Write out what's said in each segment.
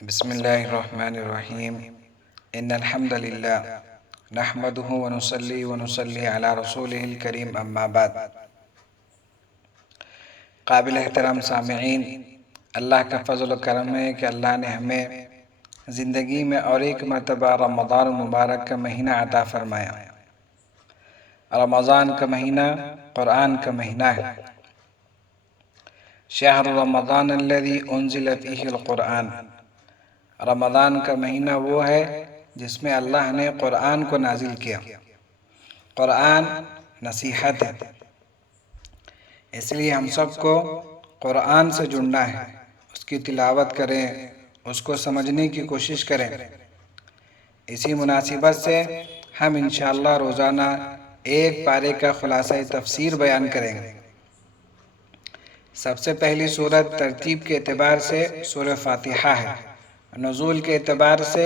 بسم الله الرحمن الرحیم ان الحمد للہ نحمده ونصلي على رسوله الکریم اما بعد۔ قابل احترام سامعین، اللہ کا فضل و کرم ہے کہ اللہ نے ہمیں زندگی میں اور ایک مرتبہ رمضان المبارک کا مہینہ عطا فرمایا۔ رمضان کا مہینہ قرآن کا مہینہ ہے۔ شہر رمضان الذی انزل فیہ القرآن، رمضان کا مہینہ وہ ہے جس میں اللہ نے قرآن کو نازل کیا۔ قرآن نصیحت ہے، اس لیے ہم سب کو قرآن سے جڑنا ہے، اس کی تلاوت کریں، اس کو سمجھنے کی کوشش کریں۔ اسی مناسبت سے ہم انشاءاللہ روزانہ ایک پارے کا خلاصہ تفسیر بیان کریں گے۔ سب سے پہلی سورت ترتیب کے اعتبار سے سورہ فاتحہ ہے۔ نزول کے اعتبار سے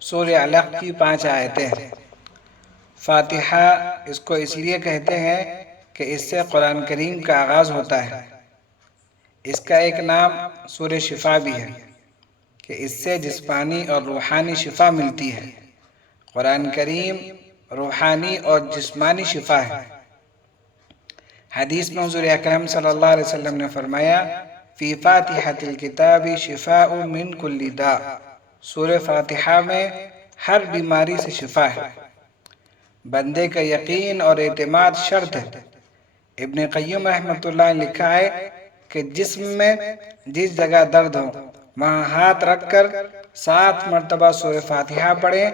سورہ علق کی 5 آیتیں ہیں۔ فاتحہ اس کو اس لیے کہتے ہیں کہ اس سے قرآن کریم کا آغاز ہوتا ہے۔ اس کا ایک نام سورہ شفا بھی ہے کہ اس سے جسمانی اور روحانی شفا ملتی ہے۔ قرآن کریم روحانی اور جسمانی شفا ہے۔ حدیث میں حضور اکرم صلی اللہ علیہ وسلم نے فرمایا فی فاتحۃ الکتاب شفاء من کل داء، سورہ فاتحہ میں ہر بیماری سے شفا ہے۔ بندے کا یقین اور اعتماد شرط ہے۔ ابن قیم رحمۃ اللہ نے لکھا ہے کہ جسم میں جس جگہ درد ہو وہاں ہاتھ رکھ کر 7 مرتبہ سورہ فاتحہ پڑھیں،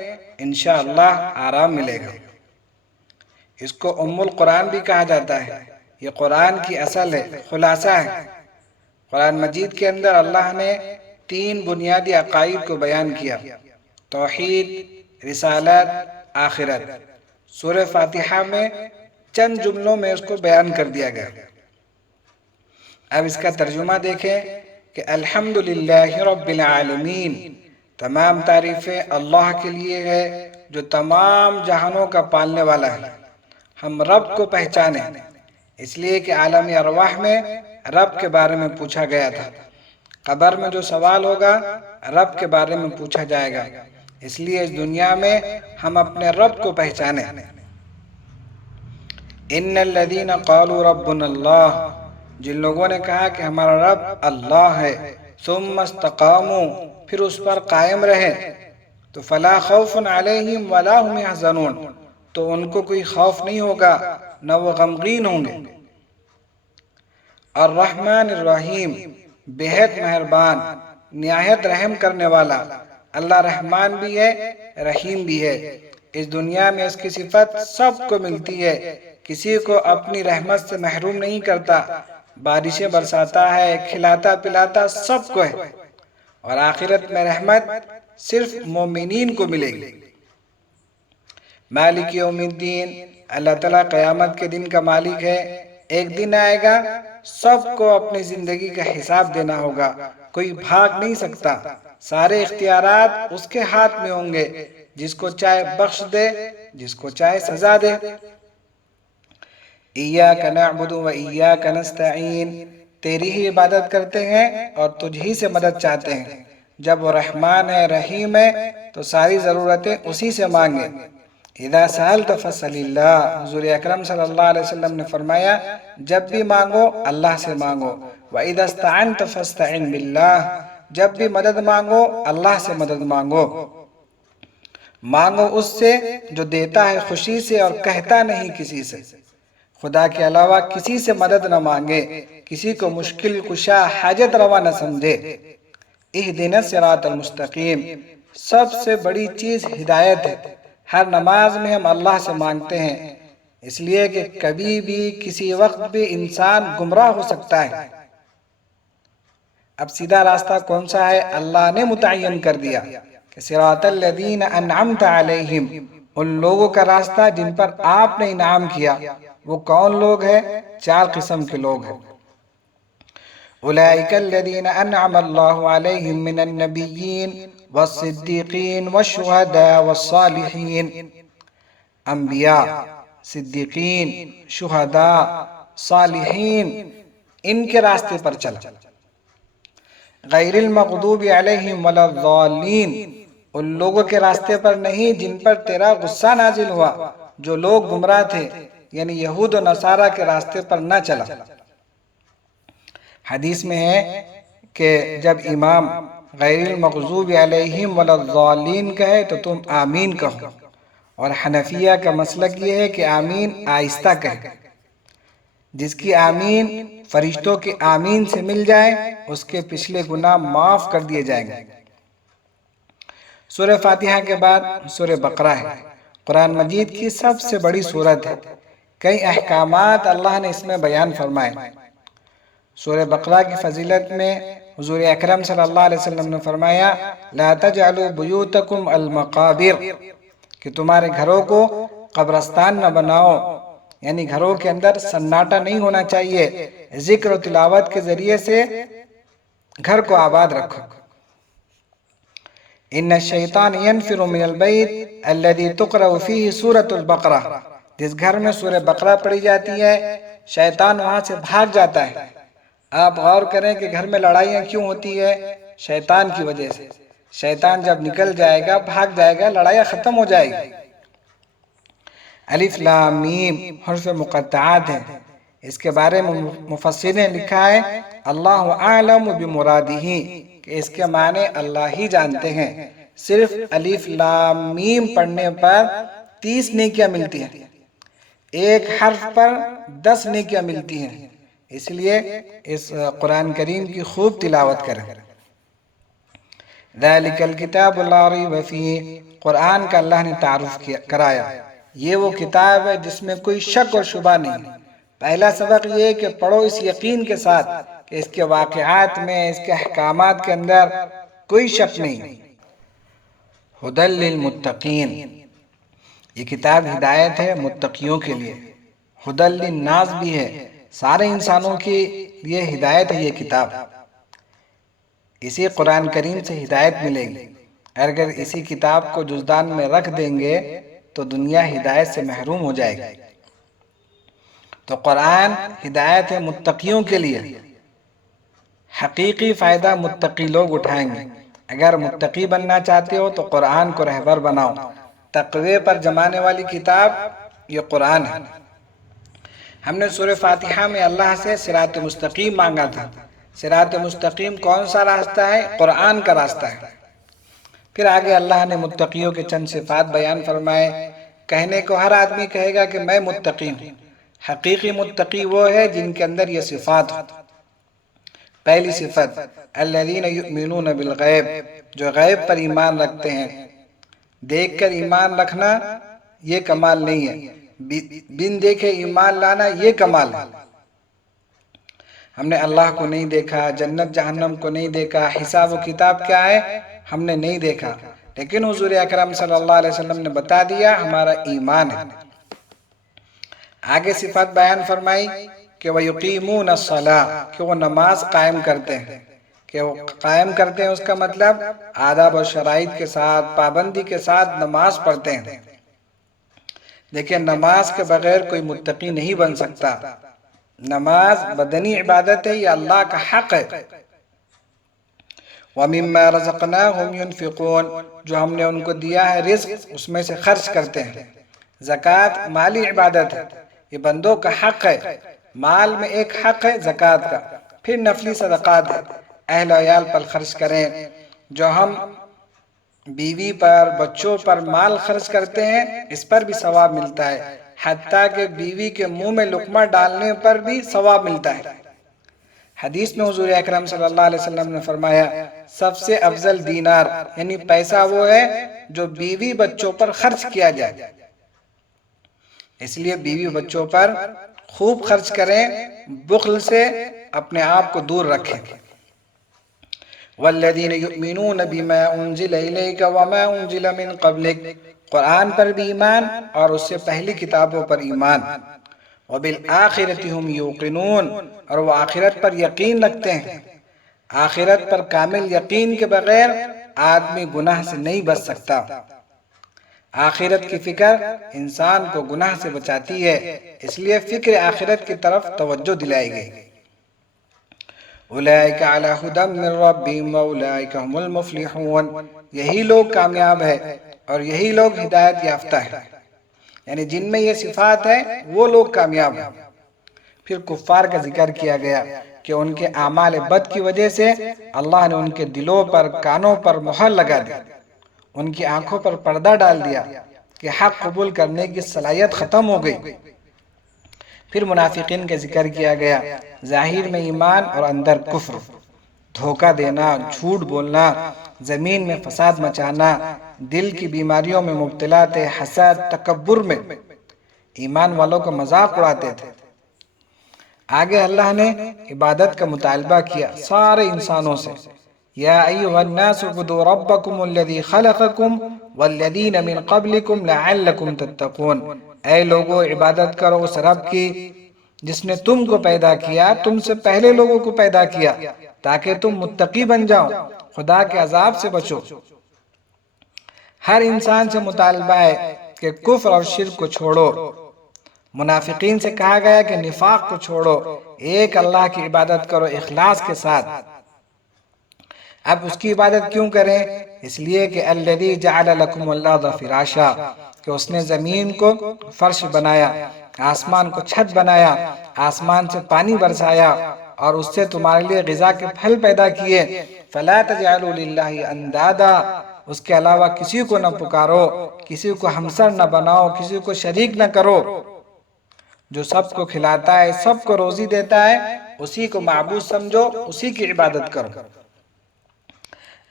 انشاءاللہ آرام ملے گا۔ اس کو ام القرآن بھی کہا جاتا ہے۔ یہ قرآن کی اصل ہے، خلاصہ ہے۔ قرآن مجید کے اندر اللہ نے 3 بنیادی عقائد کو بیان کیا: توحید، رسالت، آخرت۔ سورہ فاتحہ میں چند جملوں میں اس کو بیان کر دیا گیا۔ اب اس کا ترجمہ دیکھیں کہ الحمدللہ رب العالمین، تمام تعریفیں اللہ کے لیے ہے جو تمام جہانوں کا پالنے والا ہے۔ ہم رب کو پہچانیں، اس لیے کہ عالم ارواح میں رب کے بارے میں پوچھا گیا تھا۔ قبر میں جو سوال ہوگا رب کے بارے میں پوچھا جائے گا، اس لیے اس دنیا میں ہم اپنے رب کو پہچانیں۔ ان الذین قالوا ربنا اللہ، جن لوگوں نے کہا کہ ہمارا رب اللہ ہے، ثم استقاموا، پھر اس پر قائم رہے، تو فلا خوف علیہم ولا هم يحزنون، تو ان کو کوئی خوف نہیں ہوگا نہ وہ غمگین ہوں گے۔ الرحمن الرحیم، بہت مہربان، نہایت رحم کرنے والا۔ اللہ رحمان بھی ہے، رحیم بھی ہے۔ اس دنیا میں اس کی صفت سب کو ملتی ہے، کسی کو اپنی رحمت سے محروم نہیں کرتا، بارشیں برساتا ہے، کھلاتا پلاتا سب کو ہے۔ اور آخرت میں رحمت صرف مومنین کو ملے گی۔ مالک یوم الدین، اللہ تعالیٰ قیامت کے دن کا مالک ہے۔ ایک دن آئے گا سب کو اپنی زندگی کا حساب دینا ہوگا، کوئی بھاگ نہیں سکتا، سارے اختیارات اس کے ہاتھ میں ہوں گے، جس کو چاہے بخش دے، جس کو چاہے سزا دے۔ ایاک نعبد و ایاک نستعین، تیری ہی عبادت کرتے ہیں اور تجھ ہی سے مدد چاہتے ہیں۔ جب وہ رحمان ہے، رحیم ہے، تو ساری ضرورتیں اسی سے مانگے۔ اذا سألت فاسأل اللہ، حضور اکرم صلی اللہ علیہ وسلم نے فرمایا جب بھی مانگو اللہ سے مانگو۔ وَإِذَا اسْتَعَنْتَ فَاسْتَعِنْ بِاللَّهِ، جب بھی مدد مانگو اللہ سے مدد مانگو۔ مانگو اس سے جو دیتا ہے خوشی سے اور کہتا نہیں کسی سے۔ خدا کے علاوہ کسی سے مدد نہ مانگے، کسی کو مشکل کشا حاجت روا نہ سمجھے۔ اہدنا الصراط المستقیم، سب سے بڑی چیز ہدایت ہے۔ ہر نماز میں ہم اللہ سے مانگتے ہیں، اس لیے کہ کبھی بھی کسی وقت بھی انسان گمراہ ہو سکتا ہے۔ اب سیدھا راستہ کون سا ہے؟ اللہ نے متعین کر دیا کہ صراط الذین انعمت علیہم، ان لوگوں کا راستہ جن پر آپ نے انعام کیا۔ وہ کون لوگ ہیں؟ 4 قسم کے لوگ ہیں۔ اولئک الذین انعم اللہ علیہم من النبیین والصدیقین والشہداء والصالحین، انبیاء، صدیقین، شہداء، صالحین، ان کے راستے پر چلا۔ غیر المغضوب علیہم ولا الضالین، ان لوگوں کے راستے پر نہیں جن پر تیرا غصہ نازل ہوا، جو لوگ گمراہ تھے، یعنی یہود و نصارہ کے راستے پر نہ چلا۔ حدیث میں ہے کہ جب امام غیر المغضوب علیہم ولا الضالین کہے تو تم آمین کہو، اور حنفیہ کا مسلک یہ ہے کہ آمین آہستہ کہے۔ جس کی آمین فرشتوں کی آمین سے مل جائے اس کے پچھلے گناہ معاف کر دیے جائیں گے۔ سورہ فاتحہ کے بعد سورہ بقرہ ہے، قرآن مجید کی سب سے بڑی سورت ہے، کئی احکامات اللہ نے اس میں بیان فرمائے۔ سورہ بقرہ کی فضیلت میں حضور اکرم صلی اللہ علیہ وسلم نے فرمایا لا تجعلوا بیوتکم المقابر، کہ تمہارے گھروں کو قبرستان نہ بناؤ، یعنی گھروں کے اندر سناٹا نہیں ہونا چاہیے، ذکر و تلاوت کے ذریعے سے گھر کو آباد رکھو۔ ان الشیطان ینفر من البیت الذی تقرأ فیہ سورۃ البقرہ، جس گھر میں سورہ بقرہ پڑھی جاتی ہے شیطان وہاں سے بھاگ جاتا ہے۔ آپ غور کریں کہ گھر میں لڑائیاں کیوں ہوتی ہے؟ شیطان کی وجہ سے۔ شیطان جب نکل جائے گا، بھاگ جائے گا، لڑائیاں ختم ہو جائے گی۔ الف لام میم حرف مقطعات ہیں، اس کے بارے میں مفسرین نے لکھا ہے اللہ اعلم بمرادہ، کہ اس کے معنی اللہ ہی جانتے ہیں۔ صرف الف لام میم پڑھنے پر 30 نیکیاں ملتی ہیں، ایک حرف پر 10 نیکیاں ملتی ہیں، اس لیے اس قرآن کریم کی خوب تلاوت کریں۔ ذالک الکتاب لا ریب فیہ، قرآن کا اللہ نے تعارف کرایا، یہ وہ کتاب ہے جس میں کوئی شک اور شبہ نہیں۔ پہلا سبق یہ ہے کہ پڑھو اس یقین کے ساتھ کہ اس کے واقعات میں، اس کے احکامات کے اندر کوئی شک نہیں۔ ھدی للمتقین، یہ کتاب ہدایت ہے متقیوں کے لیے، ھدی للناس بھی ہے، سارے انسانوں کے لیے ہدایت ہے یہ کتاب۔ اسی قرآن کریم سے ہدایت ملے گی، اگر اسی کتاب کو جزدان میں رکھ دیں گے تو دنیا ہدایت سے محروم ہو جائے گی۔ تو قرآن ہدایت ہے متقیوں کے لیے، حقیقی فائدہ متقی لوگ اٹھائیں گے۔ اگر متقی بننا چاہتے ہو تو قرآن کو رہبر بناؤ۔ تقوی پر جمانے والی کتاب یہ قرآن ہے۔ ہم نے سورہ فاتحہ میں اللہ سے صراط مستقیم مانگا تھا۔ صراط مستقیم کون سا راستہ ہے؟ قرآن کا راستہ ہے۔ پھر آگے اللہ نے متقیوں کے چند صفات بیان فرمائے۔ کہنے کو ہر آدمی کہے گا کہ میں متقی ہوں، حقیقی متقی وہ ہے جن کے اندر یہ صفات ہو۔ پہلی صفت الذین یؤمنون بالغیب، جو غیب پر ایمان رکھتے ہیں۔ دیکھ کر ایمان رکھنا یہ کمال نہیں ہے، بن دیکھے ایمان لانا یہ کمال ہے۔ ہم نے اللہ کو نہیں دیکھا، جنت جہنم کو نہیں دیکھا، حساب و کتاب کیا ہے ہم نے نہیں دیکھا، لیکن حضور اکرم صلی اللہ علیہ وسلم نے بتا دیا ہمارا ایمان ہے۔ آگے صفات بیان فرمائی کہ وَيُقِيمُونَ الصَّلَاةَ، کہ وہ نماز قائم کرتے ہیں۔ کہ وہ قائم کرتے ہیں اس کا مطلب آداب و شرائط کے ساتھ، پابندی کے ساتھ نماز پڑھتے ہیں۔ دیکھیں نماز کے بغیر کوئی متقی نہیں بن سکتا۔ نماز بدنی عبادت ہے، یہ اللہ کا حق ہے۔ وَمِمَّا رَزَقْنَاهُمْ يُنْفِقُونَ، جو ہم نے ان کو دیا ہے رزق اس میں سے خرچ کرتے ہیں۔ زکوٰۃ مالی عبادت ہے، یہ بندوں کا حق ہے۔ مال میں ایک حق ہے زکوٰۃ کا، پھر نفلی صدقات ہے، اہل و عیال پر خرچ کریں۔ جو ہم بیوی پر، بچوں پر مال خرچ کرتے ہیں اس پر بھی ثواب ملتا ہے، حتیٰ کہ بیوی کے منہ میں لقمہ ڈالنے پر بھی ثواب ملتا ہے۔ حدیث میں حضور اکرم صلی اللہ علیہ وسلم نے فرمایا سب سے افضل دینار یعنی پیسہ وہ ہے جو بیوی بچوں پر خرچ کیا جائے۔ اس لیے بیوی بچوں پر خوب خرچ کریں، بخل سے اپنے آپ کو دور رکھیں۔ والذین یؤمنون بما انزل الیک وما انزل من قبلک، قرآن پر بھی ایمان اور اس سے پہلی کتابوں پر ایمان۔ وبالآخرۃ ھم یوقنون، اور وہ آخرت پر یقین رکھتے ہیں۔ آخرت پر کامل یقین کے بغیر آدمی گناہ سے نہیں بچ سکتا۔ آخرت کی فکر انسان کو گناہ سے بچاتی ہے، اس لیے فکر آخرت کی طرف توجہ دلائی گئی۔ اولئک علی ھدی من ربہم واولئک ھم المفلحون، یہی لوگ کامیاب ہے اور یہی لوگ ہدایت یافتہ ہے، یعنی جن میں یہ صفات ہے وہ لوگ کامیاب ہیں۔ پھر کفار کا ذکر کیا گیا کہ ان کے اعمال بد کی وجہ سے اللہ نے ان کے دلوں پر کانوں پر مہر لگا دی، ان کی آنکھوں پر پردہ ڈال دیا کہ حق قبول کرنے کی صلاحیت ختم ہو گئی۔ پھر منافقین کا ذکر کیا گیا، ظاہر میں ایمان اور اندر کفر، دھوکہ دینا، جھوٹ بولنا، زمین میں فساد مچانا، دل کی بیماریوں میں مبتلا تھے، حسد، تکبر میں ایمان والوں کا مذاق اڑاتے تھے۔ آگے اللہ نے عبادت کا مطالبہ کیا سارے انسانوں سے، یا ایھا الناس اعبدوا ربکم الذی خلقکم والذین من قبلکم لعلکم تتقون، اے لوگو عبادت کرو اس رب کی جس نے تم کو پیدا کیا، تم سے پہلے لوگوں کو پیدا کیا تاکہ تم متقی بن جاؤ، خدا کے عذاب سے بچو۔ ہر انسان سے مطالبہ ہے کہ کفر اور شرک کو چھوڑو۔ منافقین سے کہا گیا کہ نفاق کو چھوڑو، ایک اللہ کی عبادت کرو اخلاص کے ساتھ۔ اب اس کی عبادت کیوں کریں؟ اس لیے کہ الذی جعل لکم الارض فراشا، کہ اس نے زمین کو فرش بنایا، آسمان کو چھت بنایا، آسمان سے پانی برسایا اور اس سے تمہارے لیے غذا کے پھل پیدا کیے۔ فلا تجعلوا للہ اندادا، اس کے علاوہ کسی کو نہ پکارو، کسی کو ہمسر نہ بناؤ، کسی کو شریک نہ کرو۔ جو سب کو کھلاتا ہے، سب کو روزی دیتا ہے، اسی کو معبود سمجھو، اسی کی عبادت کرو۔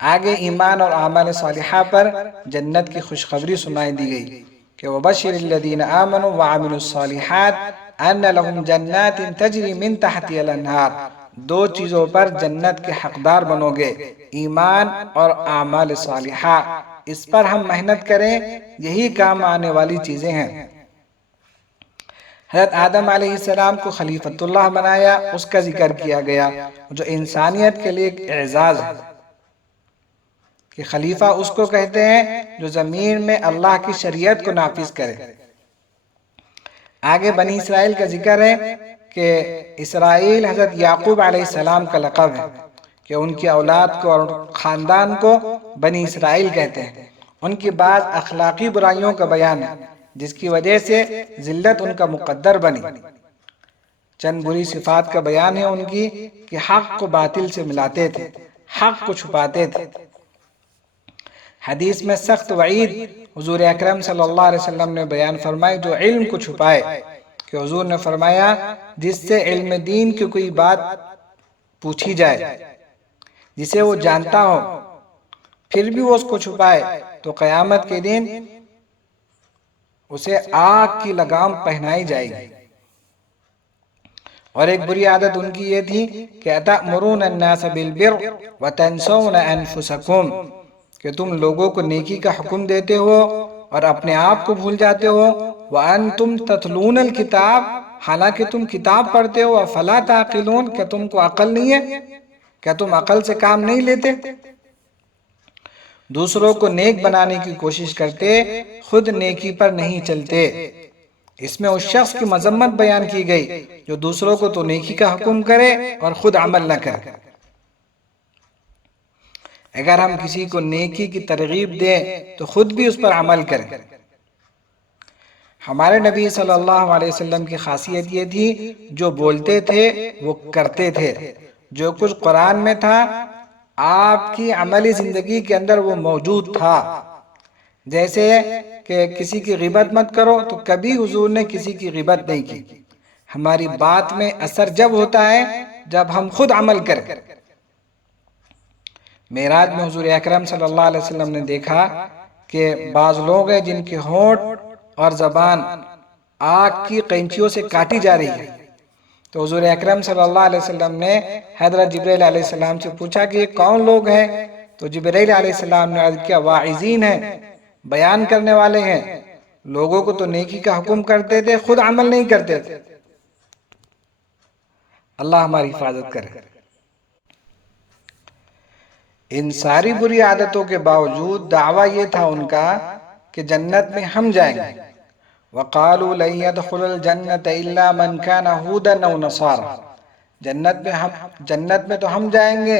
آگے ایمان اور اعمال صالحہ پر جنت کی خوشخبری سنائی دی گئی کہ وَبَشِّرِ الَّذِينَ آمَنُوا وَعَمِلُوا الصَّالِحَاتِ أَنَّ لَهُمْ جَنَّاتٍ تَجْرِي مِن تَحْتِهَا الْأَنْهَارُ، دو چیزوں پر جنت کے حقدار بنو گے، ایمان اور اعمال صالحہ۔ اس پر ہم محنت کریں، یہی کام آنے والی چیزیں ہیں۔ حضرت آدم علیہ السلام کو خلیفۃ اللہ بنایا، اس کا ذکر کیا گیا جو انسانیت کے لیے ایک اعزاز ہے کہ خلیفہ اس کو کہتے ہیں جو زمین میں اللہ کی شریعت کو نافذ کرے۔ آگے بنی اسرائیل کا ذکر ہے کہ اسرائیل حضرت یعقوب علیہ السلام کا لقب ہے کہ ان کی اولاد کو اور خاندان کو بنی اسرائیل کہتے ہیں۔ ان کی بعض اخلاقی برائیوں کا بیان ہے جس کی وجہ سے ذلت ان کا مقدر بنی۔ چند بری صفات کا بیان ہے ان کی کہ حق کو باطل سے ملاتے تھے، حق کو چھپاتے تھے۔ حدیث میں سخت وعید حضور اکرم صلی اللہ علیہ وسلم نے بیان فرمائی جو علم کو چھپائے، کہ حضور نے فرمایا جس سے علم دین کی کوئی بات پوچھی جائے جسے وہ جانتا ہو پھر بھی وہ اس کو چھپائے تو قیامت کے دن اسے آگ کی لگام پہنائی جائے گی۔ اور ایک بری عادت ان کی یہ تھی کہ أَتَأْمُرُونَ النَّاسَ بِالْبِرِّ وَتَنْسَوْنَ أَنفُسَكُمْ، کہ تم لوگوں کو نیکی کا حکم دیتے ہو اور اپنے آپ کو بھول جاتے ہو۔ وَأَنْتُمْ تَتْلُونَ الْكِتَابَ، حالانکہ تم کتاب پڑھتے ہو۔ أَفَلَا تَعْقِلُونَ، کیا تم کو عقل نہیں ہے؟ کیا تم عقل سے کام نہیں لیتے؟ دوسروں کو نیک بنانے کی کوشش کرتے، خود نیکی پر نہیں چلتے۔ اس میں اس شخص کی مذمت بیان کی گئی جو دوسروں کو تو نیکی کا حکم کرے اور خود عمل نہ کرے۔ اگر ہم کسی کو نیکی کی ترغیب دیں تو خود بھی اس پر عمل کریں۔ ہمارے نبی صلی اللہ علیہ وسلم کی خاصیت یہ تھی جو بولتے تھے وہ کرتے تھے، جو کچھ قرآن میں تھا آپ کی عملی زندگی کے اندر وہ موجود تھا۔ جیسے کہ کسی کی غیبت مت کرو تو کبھی حضور نے کسی کی غیبت نہیں کی۔ ہماری بات میں اثر جب ہوتا ہے جب ہم خود عمل کریں۔ معراج میں حضور اکرم صلی اللہ علیہ وسلم نے دیکھا کہ بعض لوگ ہیں جن کے ہونٹ اور زبان آگ کی قینچیوں سے کاٹی جا رہی ہے، تو حضور اکرم صلی اللہ علیہ وسلم نے حضرت جبرائیل علیہ السلام سے پوچھا کہ یہ کون لوگ ہیں؟ تو جبرائیل علیہ السلام نے عرض کیا واعظین ہیں، بیان کرنے والے ہیں، لوگوں کو تو نیکی کا حکم کرتے تھے، خود عمل نہیں کرتے تھے۔ اللہ ہماری حفاظت کرے۔ ان ساری بری عادتوں کے باوجود دعویٰ یہ تھا ان کا کہ جنت میں ہم جائیں گے۔ وَقَالُوا لَن يَدْخُلَ الْجَنَّةَ إِلَّا مَنْ كَانَ هُودًا أَوْ نَصَارَىٰ، جنت میں تو ہم جائیں گے،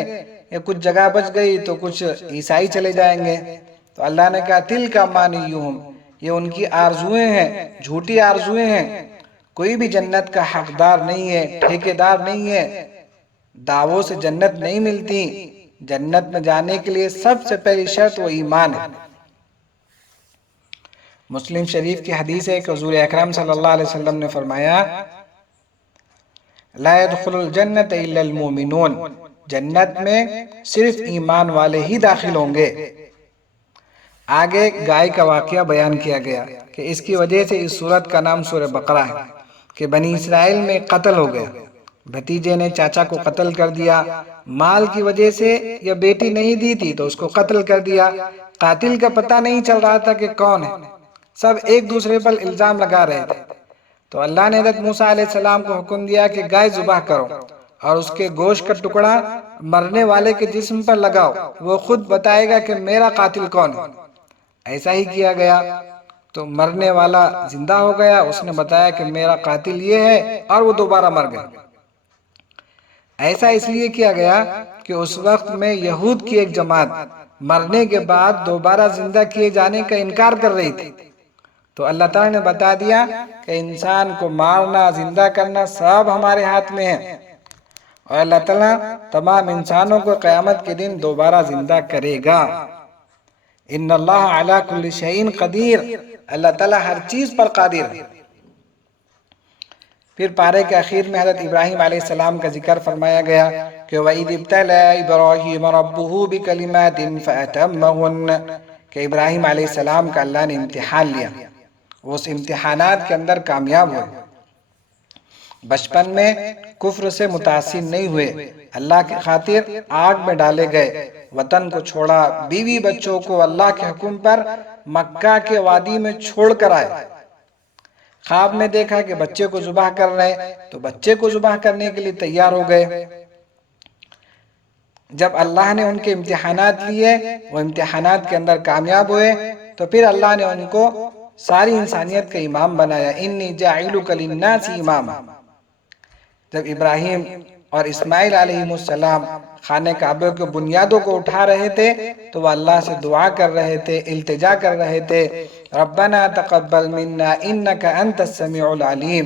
یا کچھ جگہ بچ گئی تو کچھ عیسائی چلے جائیں گے۔ تو اللہ نے کہا تِلْکَ أَمَانِیُّهُمْ، یہ ان کی آرزویں ہیں، جھوٹی آرزویں ہیں۔ کوئی بھی جنت کا حقدار نہیں ہے، ٹھیکیدار نہیں ہے، دعووں سے جنت نہیں ملتی۔ جنت میں جانے کے لیے سب سے پہلی شرط وہ ایمان ہے۔ مسلم شریف کی حدیث ہے کہ حضور اکرم صلی اللہ علیہ وسلم نے فرمایا لا يدخل الجنت الا المؤمنون، جنت میں صرف ایمان والے ہی داخل ہوں گے۔ آگے گائے کا واقعہ بیان کیا گیا کہ اس کی وجہ سے اس سورت کا نام سورہ بقرہ ہے، کہ بنی اسرائیل میں قتل ہو گیا، بھتیجے نے چاچا کو قتل کر دیا، مال کی وجہ سے، یا بیٹی نہیں دی تھی تو اس کو قتل کر دیا۔ قاتل کا پتہ نہیں چل رہا تھا کہ کون ہے، سب ایک دوسرے پر الزام لگا رہے تھے۔ تو اللہ نے حضرت موسیٰ علیہ السلام کو حکم دیا کہ گائے ذبح کرو اور اس کے گوشت کا ٹکڑا مرنے والے کے جسم پر لگاؤ، وہ خود بتائے گا کہ میرا قاتل کون ہے۔ ایسا ہی کیا گیا تو مرنے والا زندہ ہو گیا، اس نے بتایا کہ میرا قاتل یہ ہے، اور وہ دوبارہ مر گیا۔ ایسا اس لیے کیا گیا کہ اس وقت میں یہود کی ایک جماعت مرنے کے بعد دوبارہ زندہ کیے جانے کا انکار کر رہی تھی۔ تو اللہ تعالیٰ نے بتا دیا کہ انسان کو مارنا، زندہ کرنا سب ہمارے ہاتھ میں ہے، اور اللہ تعالیٰ تمام انسانوں کو قیامت کے دن دوبارہ زندہ کرے گا۔ ان اللہ علی کل شیء قدیر، اللہ تعالیٰ ہر چیز پر قادر ہے۔ پھر پارے کے اخیر میں حضرت ابراہیم علیہ السلام کا ذکر فرمایا گیا کہ وَإِذِ ابْتَلَىٰ إِبْرَاهِيمَ رَبُّهُ بِكَلِمَاتٍ فَأَتَمَّهُنَّ، کہ ابراہیم علیہ السلام کا اللہ نے امتحان لیا، وہ اس امتحانات کے اندر کامیاب ہوئے۔ بچپن میں کفر سے متاثر نہیں ہوئے، اللہ کی خاطر آگ میں ڈالے گئے، وطن کو چھوڑا، بیوی بچوں کو اللہ کے حکم پر مکہ کے وادی میں چھوڑ کر آئے۔ خواب میں دیکھا کہ بچے کو ذبح کر رہے، تو بچے کو ذبح کرنے کے لیے تیار ہو گئے۔ جب اللہ نے ان کے امتحانات لیے، وہ امتحانات کے اندر کامیاب ہوئے، تو پھر اللہ نے ان کو ساری انسانیت کا امام بنایا۔ انی جاعلک للناس اماما۔ جب ابراہیم اور اسماعیل علیہ السلام خانہ کعبہ کے بنیادوں کو اٹھا رہے تھے تو وہ اللہ سے دعا کر رہے تھے، التجا کر رہے تھے، ربنا تقبل منا انک انت السمیع العلیم،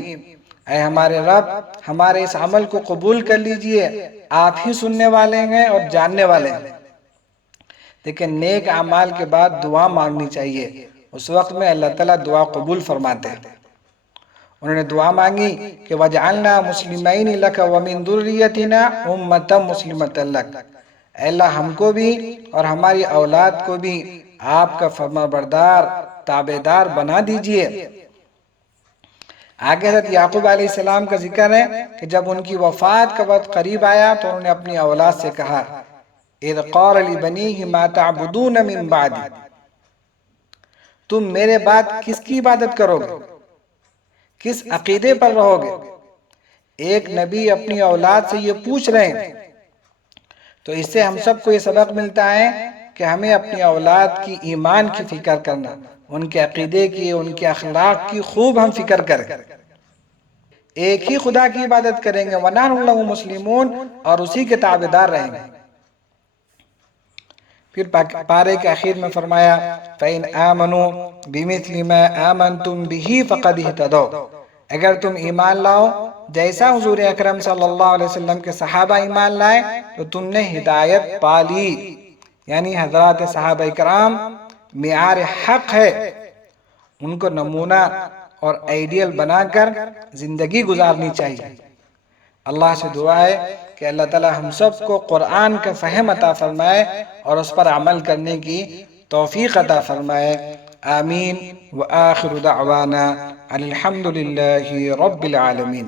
اے ہمارے رب ہمارے اس عمل کو قبول کر لیجئے، آپ ہی سننے والے ہیں اور جاننے والے ہیں۔ لیکن نیک اعمال کے بعد دعا مانگنی چاہیے، اس وقت میں اللہ تعالیٰ دعا قبول فرماتے ہیں۔ انہوں نے دعا مانگی کہ وَجْعَلْنَا مُسْلِمَيْنِ لَكَ وَمِن ذُرِّيَّتِنَا أُمَّةً مُسْلِمَةً لَكَ، اے اللہ ہم کو بھی اور ہماری اولاد کو بھی آپ کا فرمانبردار تابعدار بنا دیجئے۔ آگے حضرت یعقوب علیہ السلام کا ذکر ہے کہ جب ان کی وفات کا وقت قریب آیا تو انہوں نے اپنی اولاد سے کہا اِذْ قَالَ لِبَنِيهِ مَا تَعْبُدُونَ مِن بَعْدِي، تم میرے بعد کس کی عبادت کرو گے، کس عقیدے پر رہو گے؟ ایک نبی اپنی اولاد سے یہ پوچھ رہے ہیں، تو اس سے ہم سب کو یہ سبق ملتا ہے کہ ہمیں اپنی اولاد کی ایمان کی فکر کرنا، ان کے عقیدے کی، ان کے اخلاق کی خوب ہم فکر کریں۔ ایک ہی خدا کی عبادت کریں گے، وَنَحْنُ لَهُ مُسْلِمُونَ، اور اسی کے تابعدار رہیں گے۔ پھر پارے کے اخیر میں فرمایا فَإِنْ آمَنُوا بِمِثْلِ مَا آمَنْتُمْ بِهِ فَقَدْ اهْتَدَوْا، اگر تم ایمان لاؤ جیسا حضور اکرم صلی اللہ علیہ وسلم کے صحابہ ایمان لائے تو تم نے ہدایت پا لی۔ یعنی حضرات صحابہ کرام معیار حق ہے، ان کو نمونہ اور آئیڈیل بنا کر زندگی گزارنی چاہیے۔ اللہ سے دعا ہے کہ اللہ تعالی ہم سب کو قرآن کا فہم عطا فرمائے اور اس پر عمل کرنے کی توفیق عطا فرمائے۔ آمین۔ وآخر دعوانا الحمد للہ رب العالمین۔